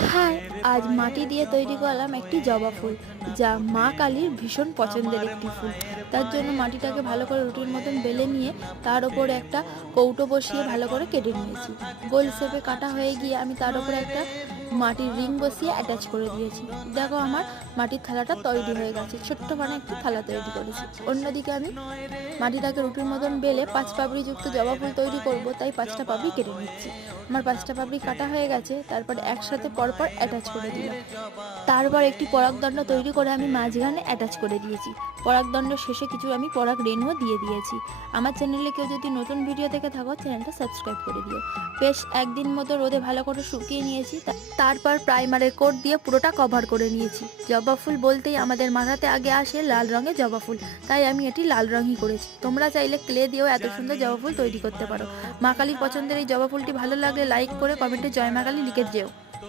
High, আজ মাটি দিয়ে তৈরি করলাম একটি জবা ফুল, যা মা কালীর ভীষণ পছন্দের একটি ফুল। তার জন্য মাটিটাকে ভালো করে রুটির মতন বেলে নিয়ে তার উপরে একটা কৌটো বসিয়ে ভালো করে কেটে নিয়েছি। গোল শেপে কাটা হয়ে গিয়ে আমি তার উপরে একটা মাটির রিং বসিয়ে অ্যাটাচ করে দিয়েছি। দেখো আমার মাটির থালাটা তৈরি হয়ে গেছে, ছোট্ট মানে একটি থালা তৈরি করেছি। অন্যদিকে আমি মাটিটাকে রুটির মতন বেলে 5 পাপড়ি যুক্ত জবা ফুল তৈরি করব, তাই 5টা পাপড়ি কেটে নিচ্ছি। আমার 5টা পাপড়ি কাটা হয়ে গেছে, তারপর একসাথে পরপর অ্যাটাচ করে দিলাম। তারপর একটি পরাগদণ্ড তৈরি করে আমি মাঝখানে অ্যাটাচ করে দিয়েছি। পরাগদণ্ড শেষে কিছু আমি পরাগ রেণুও দিয়ে দিয়েছি। আমার চ্যানেলে কেউ যদি নতুন ভিডিও দেখে থাকো, চ্যানেলটা সাবস্ক্রাইব করে দিও। বেশ একদিন মতো রোদে ভালো করে শুকিয়ে নিয়েছি, তারপর প্রাইমারের কোট দিয়ে পুরোটা কভার করে নিয়েছি। জবা ফুল বলতেই আমাদের মাথাতে আগে আসে লাল রঙের জবা ফুল, তাই আমি এটি লাল রঙই করেছি। তোমরা চাইলে ক্লে দিয়েও এত সুন্দর জবা ফুল তৈরি করতে পারো। মা কালীর পছন্দের এই জবা ফুলটি ভালো লাগলে লাইক করে কমেন্টে জয় মা কালী লিখে যেও।